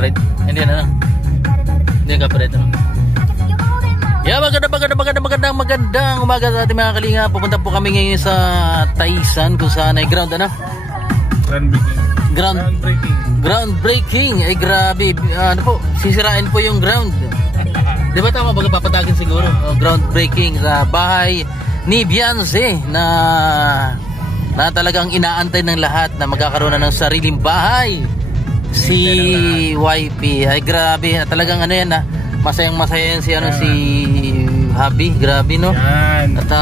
copyright? Hindi na. Hindi copyright na. Yeah, magandang umaga sa ating mga kalinga. Pupunta po kami ngayon sa Taisan kung saan ay ground ano? Groundbreaking. Ay grabe. Ano po, sisirain po yung ground. Di ba tama baga papatagin siguro? Groundbreaking sa bahay ni Beyonce na talagang inaantay ng lahat na magkakaroon na ng sariling bahay. Si YP. Ay grabe, talagang ano yan na masayang-masaya yan si si Habi, grabe no. Yan. At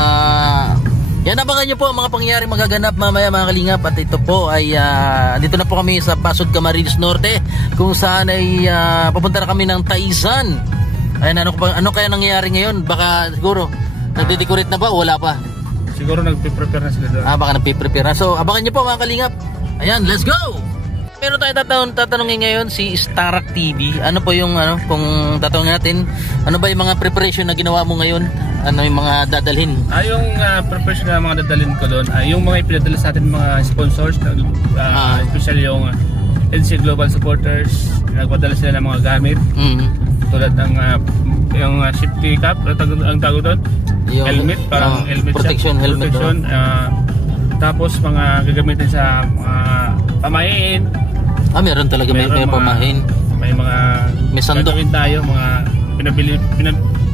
yan, abangan nyo po ang mga pangyayaring magaganap mamaya mga kalingap. At ito po ay dito na po kami sa Pasod Camarines Norte kung saan ay papunta na kami ng Taisan. Ayan, ano kaya nangyayari ngayon? Baka siguro nagde-decorate na ba o wala pa? Siguro nagpe-prepare na sila doon. Baka nagpe-prepare na. So abangan nyo po mga kalingap. Ayan, let's go! Meron tayo tatanungin ngayon si Starak TV. Ano po yung kung tatanungin natin, ano ba yung mga preparation na ginawa mo ngayon? Ano yung mga dadalhin? Yung preparation na mga dadalhin ko doon, yung mga ipinadala sa atin mga sponsors, especially yung NC Global Supporters, nagpadala sila ng mga gamit. Tulad ng yung safety cap, ang tawag doon? Helmet, parang helmet protection, helmet. Tapos mga gagamitin sa pamahiin. Meron talaga may pamahiin. May mga sandok tayo, mga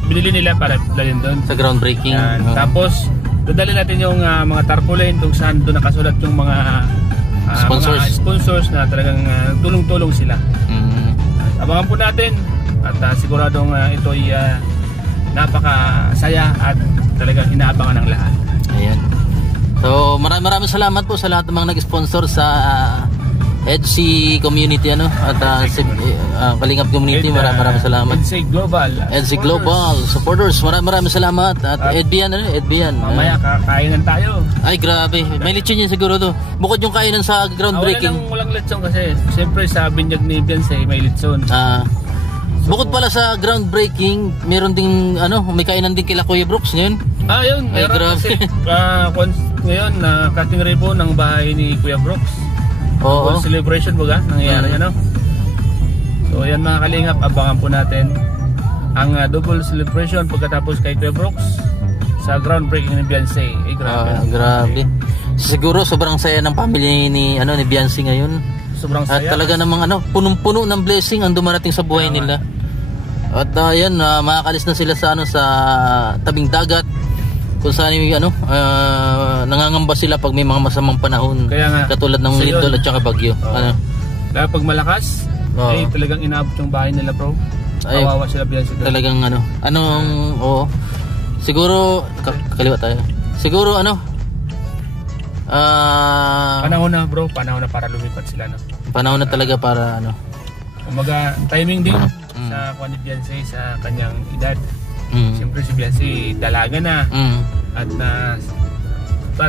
binili nila para dalhin doon sa groundbreaking. Tapos dadalhin natin yung mga tarpaulin kung saan doon nakasulat yung mga sponsors na talagang tulong-tulong sila. Abangan po natin at siguradong ito ay napakasaya at talagang inaabangan ng lahat. Ayan. So maraming salamat po sa lahat ng mga nag-sponsor sa EDC community at Kalingap community. Maraming salamat. EDC Global Supporters. Maraming salamat. At Edbian. Mamaya kainan tayo. Ay grabe. May lechon yun siguro to. Bukod yung kainan sa groundbreaking. Walang lechon kasi siyempre sa binyag ni Beyonce may lechon. Bukod pala sa groundbreaking, meron ding may kainan din kila Kuya Brooks ngayon. Yun. Meron kasi ngayon cutting ribbon ng bahay ni Kuya Brooks. Celebration baga nangyayari So yan mga kalingap, abangan po natin ang double celebration pagkatapos kay Kuya Brooks sa groundbreaking ni Beyonce. Grabe. Siguro sobrang saya ng family ni Beyonce ngayon. Sobrang saya. At talaga namang punong-puno ng blessing ang dumarating sa buhay nila. At ayan, makakalis na sila sa tabing dagat kung saan nangangamba sila pag may mga masamang panahon. Kaya nga, katulad ng lindol at saka bagyo. Kaya pag malakas, talagang inaabot yung bahay nila, bro. Kawawa sila Beyonce. Talagang siguro kaliwa tayo. Siguro panahon na, bro. Panahon na para lumipat sila, Panahon na talaga para Umaga timing din sa ni Beyonce sa kanyang edad. Siyempre si Beyonce dalaga na. At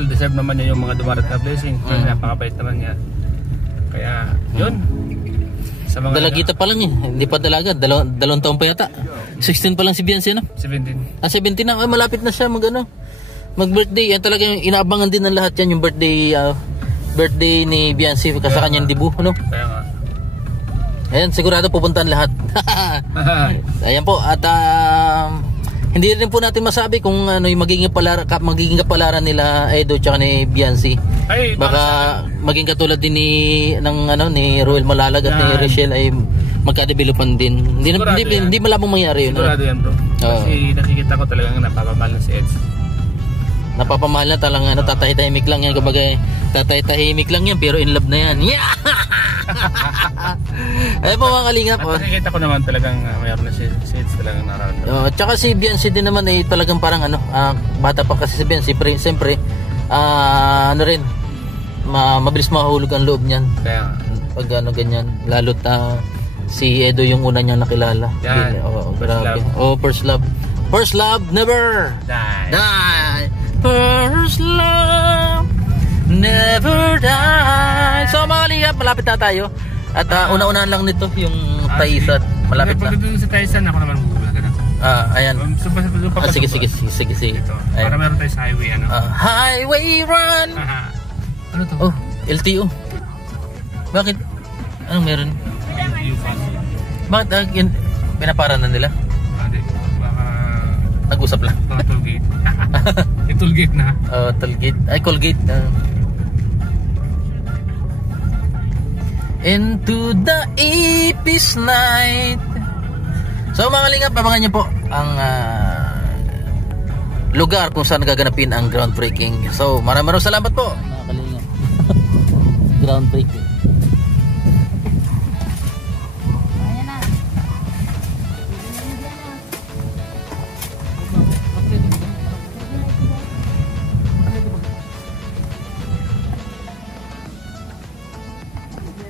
deserve naman niya yung mga dumarating na blessing. Napakabait naman niya. Kaya yun. Sa mga dalagita pa lang hindi pa dalaga. Dalawang taon pa yata. 16 pa lang si Beyonce 17. 17 na. Malapit na siya mag-birthday. Yan talaga yung inaabangan din ng lahat yan, yung birthday ni Beyonce kasi kanyang debut. Kaya nga. Ayan, sigurado pupuntahan lahat. Ayan po. At hindi rin po natin masabi kung yung magiging kapalaran nila Edo tsaka ni Beyonce. Baka maging katulad din ni Ruel Malalag at ni Rachel ay magka-developan din. Hindi malabong mangyari yun. Sigurado yan, bro. Kasi nakikita ko talagang napapamahal na si Eds. Napapamahal na talagang tatahimik lang yan. Kumbaga tatahimik lang yan pero in love na yan. Yeah! Ayun po mga kalingap. At nakikita ko naman talagang mayroon na si Eds talagang nararamdaman. Tsaka si Beyonce din naman ay talagang parang bata pa kasi si Beyonce. Siyempre mabilis mahulog ang loob niyan. Kaya pag ganyan. Lalo't si Edo yung una niyang nakilala. Yan. Grabe. First love. First love never die. First love never die. So mga kalingap, malapit na tayo. At una-unahan lang nito yung Taisan. Malapit na. Pagdating sa Taisan, ako naman magugulagan ako. Ayan. Sige. Para meron tayo sa highway, Highway run. Ano to? LTO. Bakit? Anong meron? Bakit pinapara na nila? Hindi, baka Nag-usap lang. mga tollgate. Tollgate na. Tollgate. Ay, Colgate. Into the Ipis night. So mga kalingap, abangan nyo po ang lugar kung saan gaganapin ang groundbreaking. So maraming salamat po mga kalingap. Groundbreaking.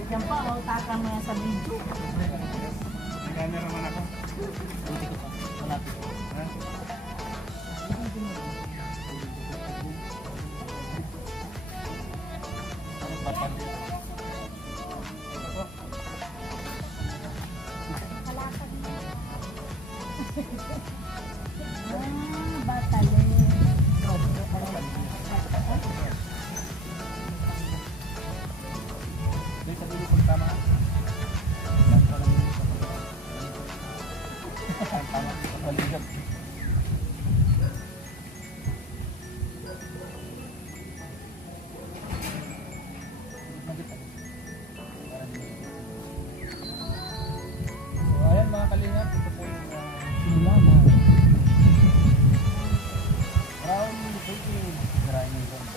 Yan pa, takang mo yan sa video. Camera naman ako. Buti ko pa. Malapit. Batale. Ayan mga kalingap, ito po yung simula na maraming breaking. Maraming breaking.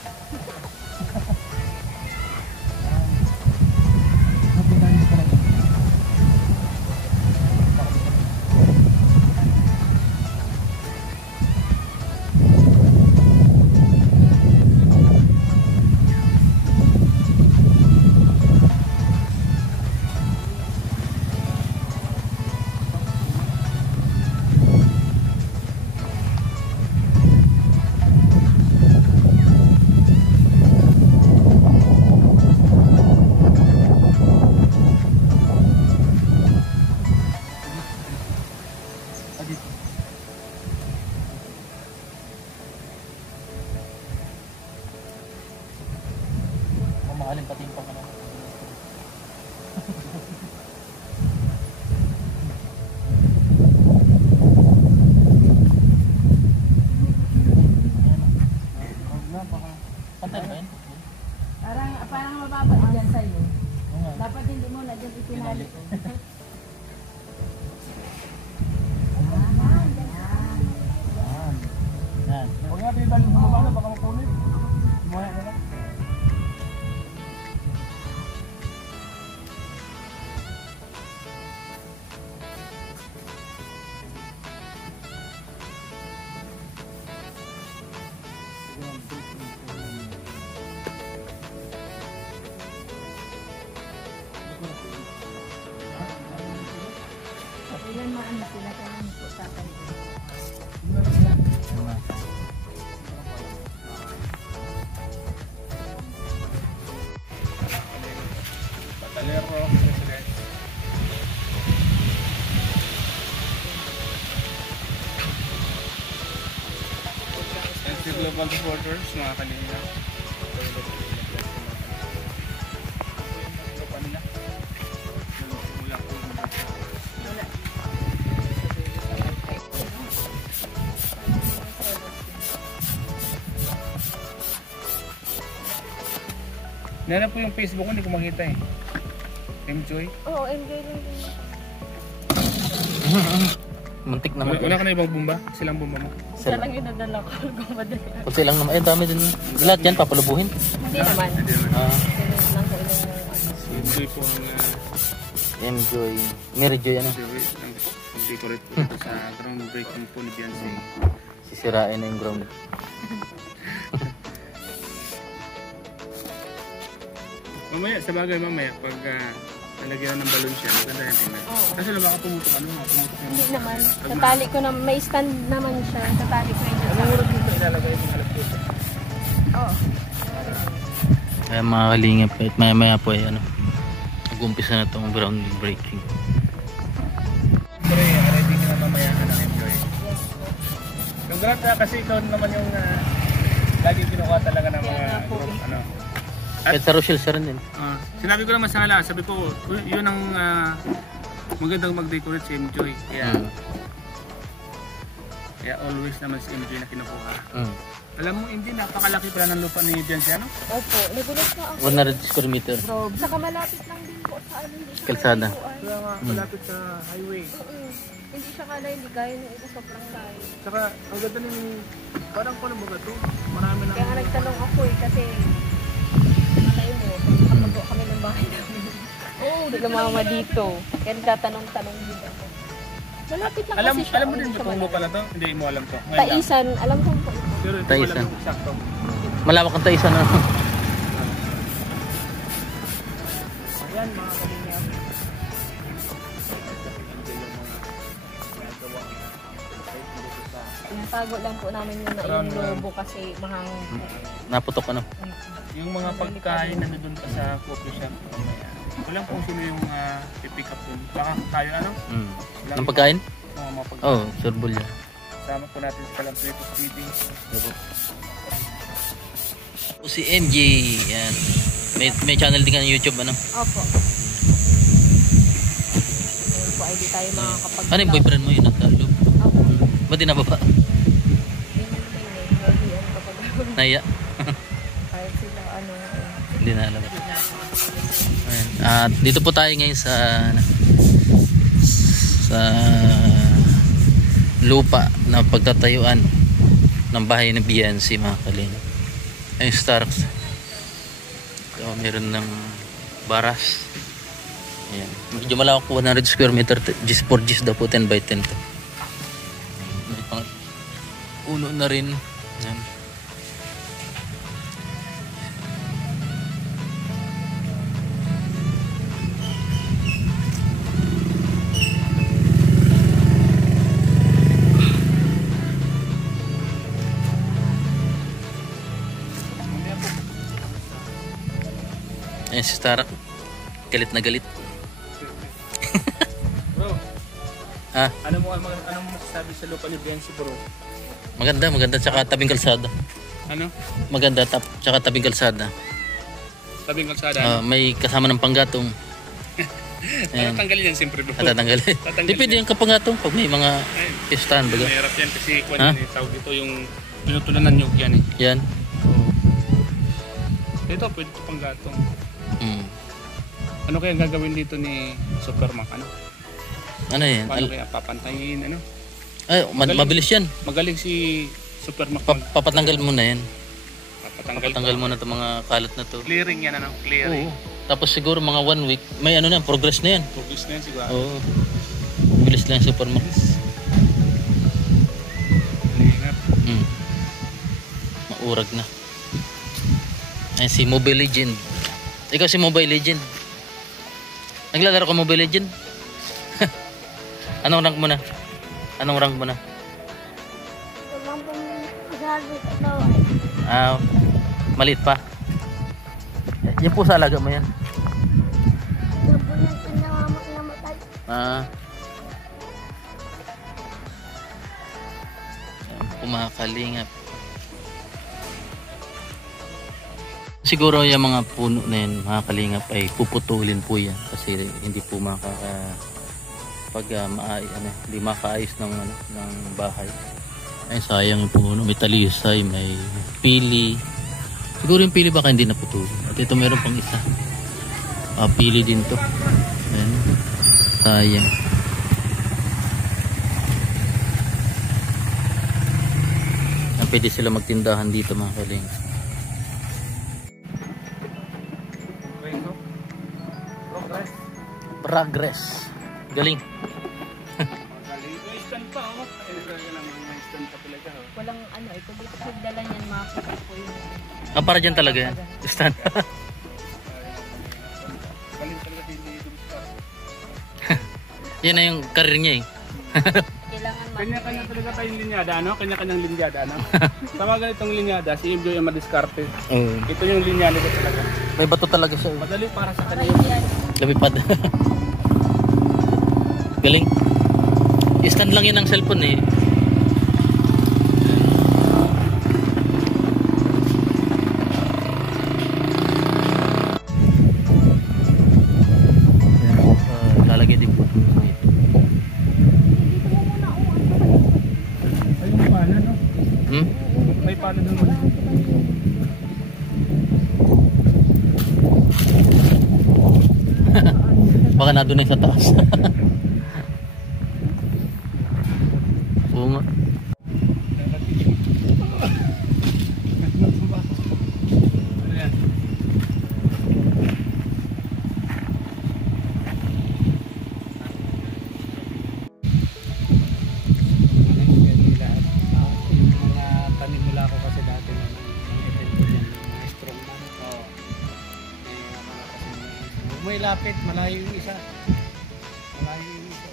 Mamahalin pati yung pangalaman. Pantay ba yun? Parang mababa dyan sa'yo. Dapat hindi mo na dyan ipinali. Yan. Huwag nga pinibalik mo ba na baka mapulit. Maya na lang. Ilan maano sila kaya po tatay. Patalero, President. NC Global Supporters, mga kalingap. Nana po yung Facebook ko, hindi ko makita eh. Enjoy. Oo, enjoy lang din. Muntik naman. Wala ka na ibang bumba? Silang bumba mo? Isa lang yung nadala ko. Gumadali. Kunti lang naman. Dami din. Lahat yan papalubuhin. Hindi naman. Hindi naman. Ganun lang sa ilang yung Enjoy po ang Enjoy. Mary Joy ano. decorate po dito sa groundbreaking po ni Beyonce. Sisirain na yung ground. Mamaya, sa bagay mamaya, pag nalagyan ng balon siya, maganda yan tingnan. Kasi lang baka pumutok yung... Hindi naman. Tatali ko na, may stand naman siya. Tatali ko yun. Anong oras dito ilalagay yung halap dito? Oo. Kaya mga kalingap, at maya maya po ay ano, mag-umpisa na itong ground breaking. Pre, ready ka na mamaya ka na-enjoy. Congrats kasi ikaw naman yung laging kinukuha talaga ng mga group, ano. At sa Rochelle siya rin din. Sinabi ko naman sa hala, sabi ko, yun ang magandang mag-decorate si MJ. Kaya always naman si MJ na kinukuha. Alam mo, hindi napakalaki pala ng lupa ni Bianca, no? Opo, nagulat na ako. 100 square meter. Saka malapit lang din po sa ano, hindi siya Kalsada. Kaya nga, malapit sa highway. Hindi siya kala, hindi kaya nung ito sobrang layo. Saka, ang ganda ng, parang paano ba ito? Marami na. Kaya nga nagtanong ako kasi malay mo, kapag kami ng bahay namin. Oo, lumama dito. Kaya nagtatanong-tanong din ako. Malapit lang kasi siya. Alam mo din ba itong lupa na ito? Hindi mo alam to. Ngayon lang. Taisan, alam ko po ito. Pero hindi ko Taisan. alam kung sakto. Malawak ang Taisan, ano? Ayan, mga kalingap. Tago lang po namin yung lobo kasi mahang... Naputok, ano? Yung mga pagkain na doon pa sa coffee shop. Walang kung sino yung pipick up doon. Baka tayo ano? Ng pagkain? Mga pagkain. Oo, surbol yan. Sama po natin sa Kalampritos TV. Si MJ, yan. May channel din ka ng YouTube, ano? Opo. Ayun po, ay di tayo makakapag... Ano yung boyfriend mo yun nasa loob? Opo. Ba't di nababa? Naya? Kahit sila ano... Hindi na alam. Ayan. At dito po tayo ngayon sa lupa na pagtatayuan ng bahay ng BNC, mga kalingap. Ayun, Starks. So, meron ng baras. Ayan. Medyo malawak po, 100 square meter. Gis for Gis daw po, 10 by 10 to. May pang uno na rin. Ayan. Ayan si Stark. Galit na galit. Bro, Ha? ano mo masasabi sa lupa ni Bianca, bro? Maganda, maganda. Tsaka tabing kalsada. Ano? Maganda, tsaka tabing kalsada. Tabing kalsada. May kasama ng panggatong. Ayan. Tatanggalin yan siyempre, bro. Tatanggalin. Di pwede yung kapangatong pag may mga pistahan. Baga. Mahirap yan kasi kung tawag dito yung pinutulan ng nyug yan eh. Yan. Ito, pwede ito pang gatong. Mm. Ano kaya gagawin dito ni Supermac? Ano yan? Paano kaya papantayin? Ano? Ay, mabilis yan. Magaling si Supermac. Papatanggal mo na yan. Papatanggal mo na itong mga kalat na to. Clearing yan, ano? Clearing. Oo. Tapos siguro mga 1 week, may ano na, progress na yan. Progress na yan siguro. Oo. Bilis lang yung Supermac. Maurag na. Ay, si Mobile Legend. Ikaw si Mobile Legend. Naglalaro ka Mobile Legend? Anong rank mo na? Anong rank mo na? Maliit pa. Yan po sa alaga mo yan. Pumakalingap. Siguro yung mga puno na yan, mga kalingap, ay puputulin po yan kasi hindi po hindi makaayos ng bahay. Ay sayang yung puno, may talisay, may pili. Siguro yung pili baka hindi naputulin. At ito meron pang isa. Pili din to. Ayan. Sayang. Pwede sila magtindahan dito, mga kalingap. Progress. Galing. Walang kung nagdala niyan makakita po yun. Para dyan talaga yan. Stand. Yan na yung karir niya eh. Kanya-kanya talaga tayong linyada, ano? Kanya-kanyang linyada, ano? Sama ganitong linyada, si MJ yung madiskarte. Ito yung linyada ko talaga. May bato talaga siya. Madali para sa kanya. Lumipad. Galing. I-stand lang yun ang cellphone eh. Lalagay din po. May palo doon muna. Baka na doon sa taas. Oo nga. May lapit, malayo yung isa. Malayo yung isa.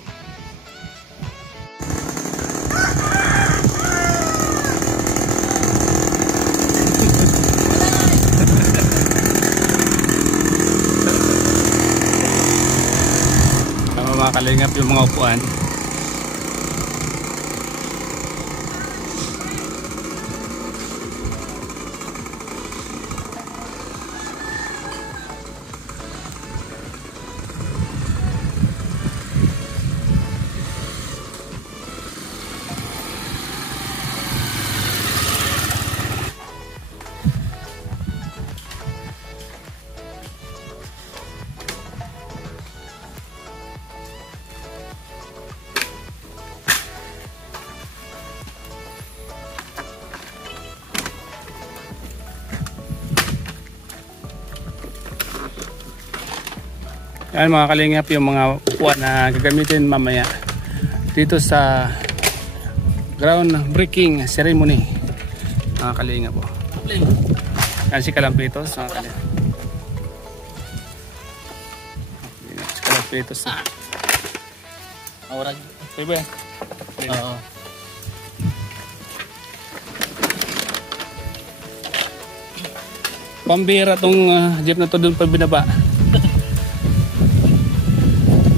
Tama mga kalingap yung mga upuan. Yan mga kalingap yung mga upuan na gagamitin mamaya dito sa groundbreaking ceremony mga kalingap po. Yan si Kalampitos mga kalingap. Si Kalampitos. Aurag. Okay ba yan? Oo. Pambira tong jeep na to doon pa binaba.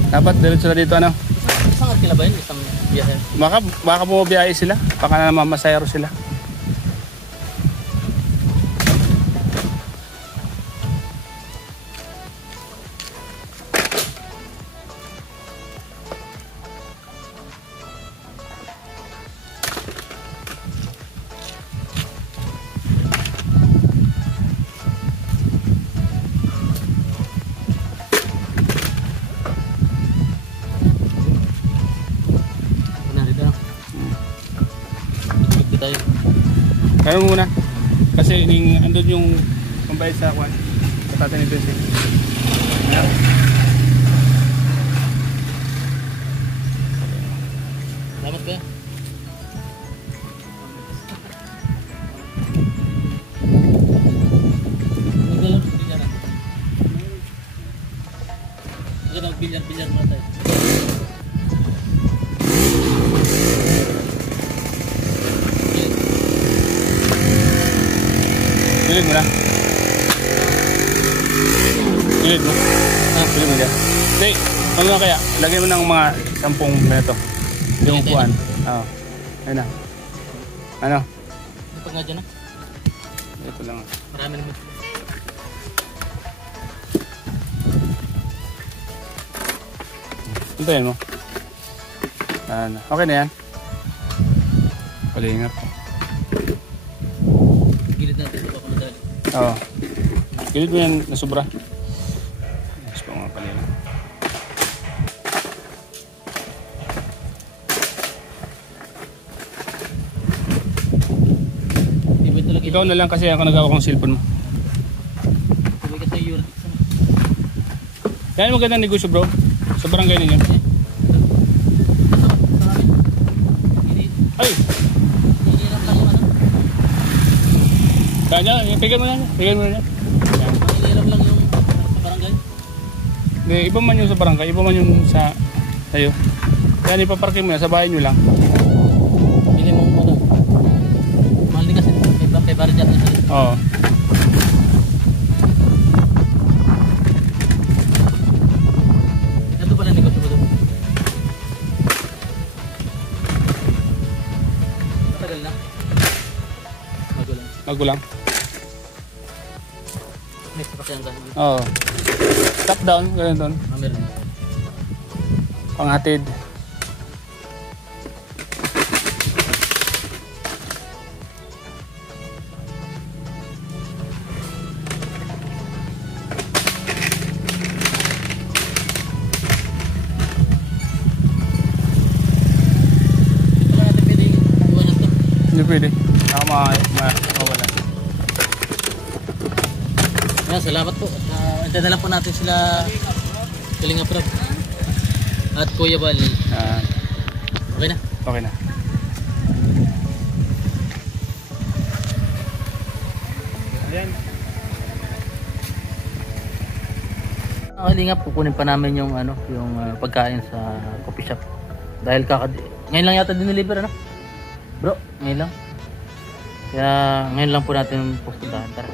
Dapat diretso na dito ano? Isang kila ba yun? Isang biyahe? Baka bumabiyahe sila. Baka na mamasayro sila. Kaya muna. Kasi andun yung pambayad sa kwan. Sa tatay ni Bensi. Ayan. Salamat ka. Bilyar mo tayo. Pilid mo na. Pilid mo. Pilid mo dyan. Hindi. Ano na kaya? Lagay mo ng mga 10 minuto. Yung upuan. Oo. Ayun na. Ano? Ito nga dyan na. Ito lang. Marami naman. Puntayin mo. Okay na yan. Kalingap. Gilid natin ito ako madali. Oo. Gilid mo yan na sobra. Mas pa mga kalingap. Ikaw na lang kasi ako nagawa kong cellphone mo. Tubig ka sa Europe. Yan magandang negosyo bro. Sa barangay ninyo. Ay! Hihirap lang yung ano? Kanya, pigyan mo na. Pigyan mo na. Hihirap lang yung sa barangay? Hindi, iba man yung sa barangay. Iba man yung sa tayo. Kaya ipaparking mo na sa bahay nyo lang. Pili mo ano? Mahal din kasi kay Barjat na sa Oo. ito pala negosyo mo doon? Matagal na? Magulang. Magulang. May sasakyan ka? Oo. Top down, gano'n doon. Meron. Panghatid. pwede. Ako mawala. Ayan, salamat po. Antayin na lang po natin sila Kalinga Prab at Kuya Bal. Okay na? Okay na. Ayan. Kalingap, kukunin pa namin yung pagkain sa coffee shop. Dahil ngayon lang yata dineliver, ano? Bro, ngayon lang. Kaya ngayon lang po natin pupuntahan. Tara.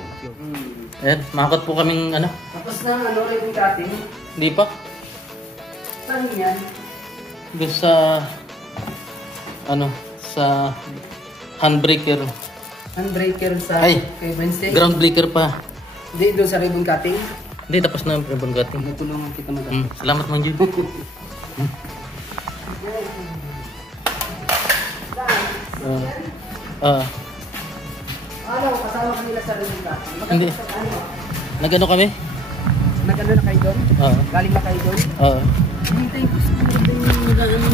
Ayan, makakot po kaming Tapos na ribbon cutting. Hindi pa. Saan yan? Doon sa sa handbreaker. Handbreaker sa Ay, kay Wednesday? Ground breaker pa. Hindi, doon sa ribbon cutting. Hindi, tapos na yung ribbon cutting. Natulungan kita madam. Salamat Mang Jun. Ano, kasama kanila sa ribbon cutting? Hindi. Nag-ano kami? Nag-ano na kayo doon? Oo. Galing na kayo doon? Oo. Hintayin ko siguro doon yung nag-ano.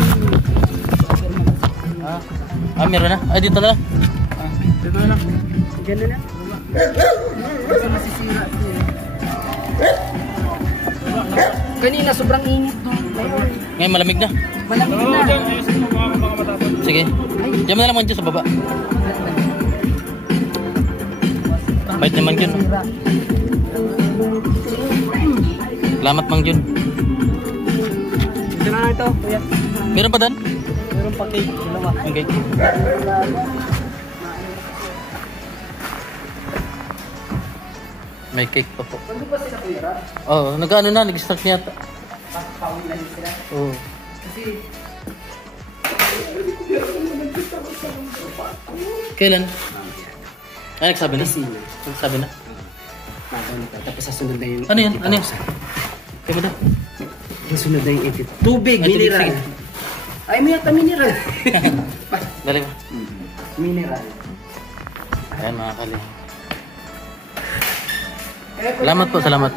Meron na? Ay, dito na lang. Dito na lang. Diyan na lang. Kasi masisira ito eh. Kanina sobrang init doon. Ngayon malamig na. Malamig na. Sige. Diyan mo na lang Mang Jun sa baba. Bait naman Jun. Salamat Mang Jun. Ito na ito, kuya. Meron pa dan? Meron pa cake. Dalawa. Okay. May cake pa po. Ano ba sila kuya? Oo, nag-ano na, nag-start niya ata. Pauwi na sila. Oo. Kasi Kailan? Ay, nagsabi na? Sino? Nagsabi na? Tapos sasunod na yung Ano yan? Ano yan? Kaya mo na? Sasunod na yung 80. Tubig, Ay, tubig, mineral. sige. Ay, may yata mineral. Dali mo. Mineral. Ayan mga kali. Salamat po, salamat.